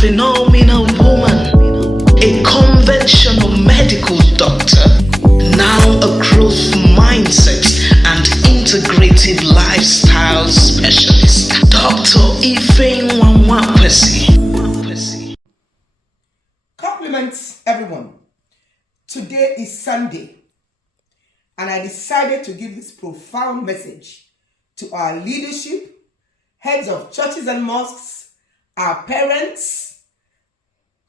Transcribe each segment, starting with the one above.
phenomenal woman, a conventional medical doctor, now a growth mindset and integrative lifestyle specialist, Dr. Ifeyinwa Nwakwesi. Compliments, everyone. Today is Sunday, and I decided to give this profound message to our leadership, heads of churches and mosques, our parents,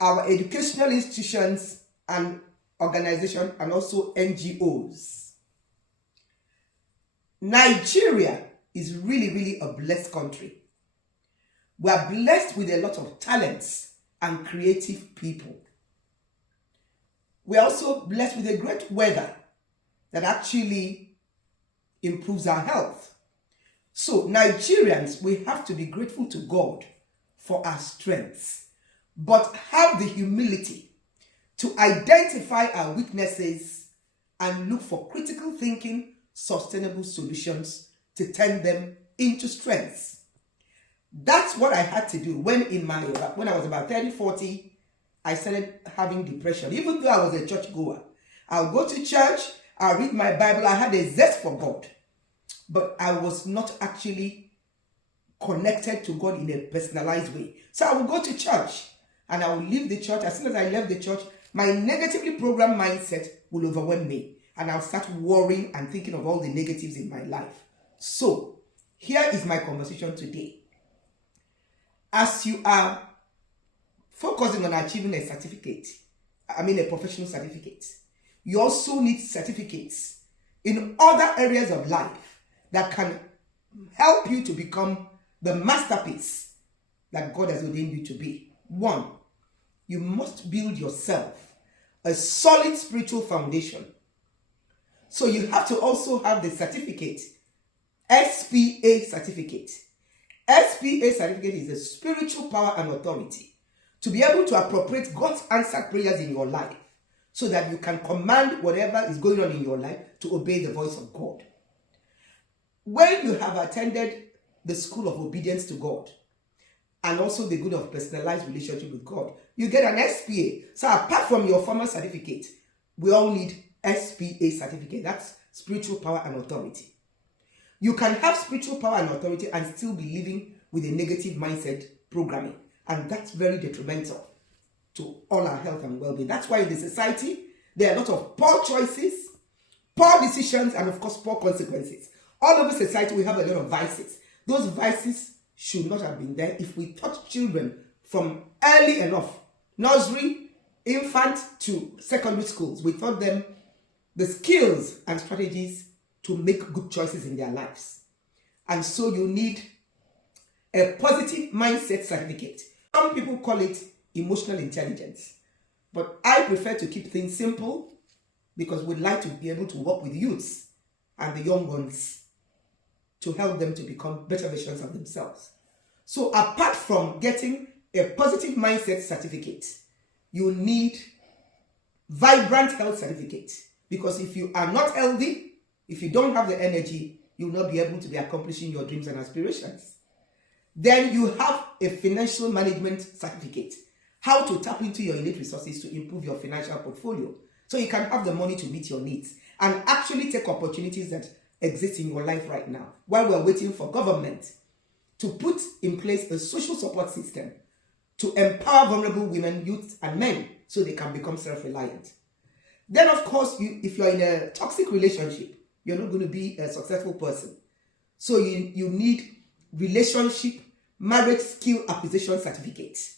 our educational institutions and organizations, and also NGOs. Nigeria is really a blessed country. We are blessed with a lot of talents and creative people. We are also blessed with a great weather that actually improves our health. So Nigerians, we have to be grateful to God for our strengths, but have the humility to identify our weaknesses and look for critical thinking, sustainable solutions to turn them into strengths. That's what I had to do when I was about 30, 40, I started having depression. Even though I was a church goer, I'll go to church, I'll read my Bible, I had a zest for God, but I was not actually connected to God in a personalized way. So I would go to church and I would leave the church. As soon as I left the church, my negatively programmed mindset will overwhelm me and I'll start worrying and thinking of all the negatives in my life. So here is my conversation today. As you are focusing on achieving a professional certificate, you also need certificates in other areas of life that can help you to become the masterpiece that God has ordained you to be. One, you must build yourself a solid spiritual foundation. So you have to also have the certificate, SPA certificate. SPA certificate is a spiritual power and authority to be able to appropriate God's answered prayers in your life so that you can command whatever is going on in your life to obey the voice of God. When you have attended the school of obedience to God and also the good of personalized relationship with God, you get an SPA. So apart from your formal certificate, we all need SPA certificate. That's spiritual power and authority. You can have spiritual power and authority and still be living with a negative mindset programming, and that's very detrimental to all our health and well-being. That's why in the society there are a lot of poor choices, poor decisions, and of course poor consequences. All over society we have a lot of vices. Those vices should not have been there if we taught children from early enough, nursery, infant to secondary schools. We taught them the skills and strategies to make good choices in their lives. And so you need a positive mindset certificate. Some people call it emotional intelligence, but I prefer to keep things simple because we'd like to be able to work with youths and the young ones to help them to become better versions of themselves. So apart from getting a positive mindset certificate, you need vibrant health certificate, because if you are not healthy, if you don't have the energy, you will not be able to be accomplishing your dreams and aspirations. Then you have a financial management certificate, how to tap into your innate resources to improve your financial portfolio so you can have the money to meet your needs and actually take opportunities that exist in your life right now while we're waiting for government to put in place a social support system to empower vulnerable women, youth, and men so they can become self-reliant. Then, of course, if you're in a toxic relationship, you're not going to be a successful person. So you need relationship, marriage skill acquisition certificates.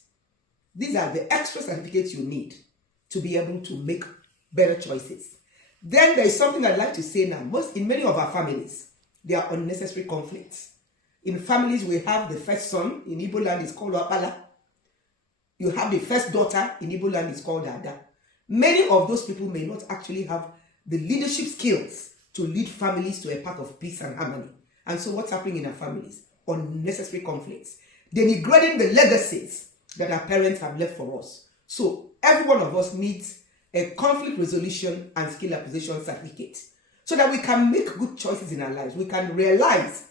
These are the extra certificates you need to be able to make better choices. Then there is something I'd like to say now. In many of our families, there are unnecessary conflicts. In families, we have the first son, in Igbo land is called Wapala. You have the first daughter, in Igbo land is called Ada. Many of those people may not actually have the leadership skills to lead families to a path of peace and harmony. And so what's happening in our families? Unnecessary conflicts. Denigrating the legacies that our parents have left for us. So every one of us needs a conflict resolution and skill acquisition certificate so that we can make good choices in our lives. We can realize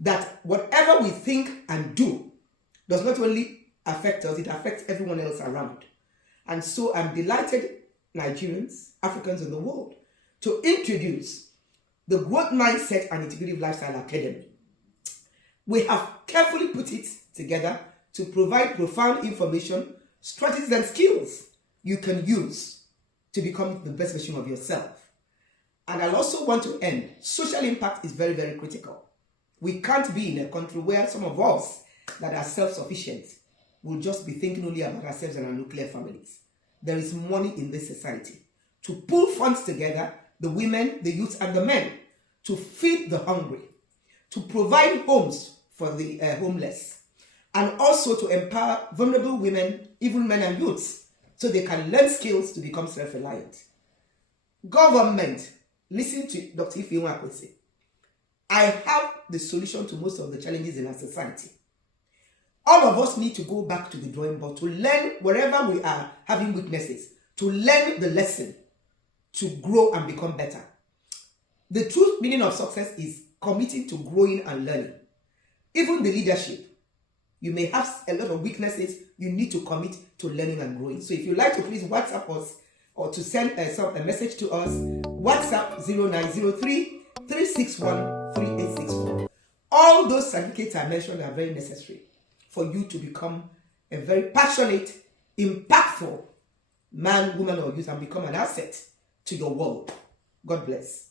that whatever we think and do does not only affect us, it affects everyone else around. And so I'm delighted, Nigerians, Africans in the world, to introduce the Growth Mindset and Integrative Lifestyle Academy. We have carefully put it together to provide profound information, strategies, and skills you can use to become the best version of yourself. And I also want to end. Social impact is very, very critical. We can't be in a country where some of us that are self-sufficient will just be thinking only about ourselves and our nuclear families. There is money in this society to pull funds together, the women, the youth, and the men, to feed the hungry, to provide homes for the homeless, and also to empower vulnerable women, even men and youths, so they can learn skills to become self-reliant. Government, listen to Dr. Ifeyinwa Nwakwesi. I have the solution to most of the challenges in our society. All of us need to go back to the drawing board to learn wherever we are having weaknesses, to learn the lesson, to grow and become better. The true meaning of success is committing to growing and learning. Even the leadership, you may have a lot of weaknesses, you need to commit to learning and growing. So if you'd like to please WhatsApp us or to send a message to us, WhatsApp 0903 361 3864. All those certificates I mentioned are very necessary for you to become a very passionate, impactful man, woman, or youth and become an asset to your world. God bless.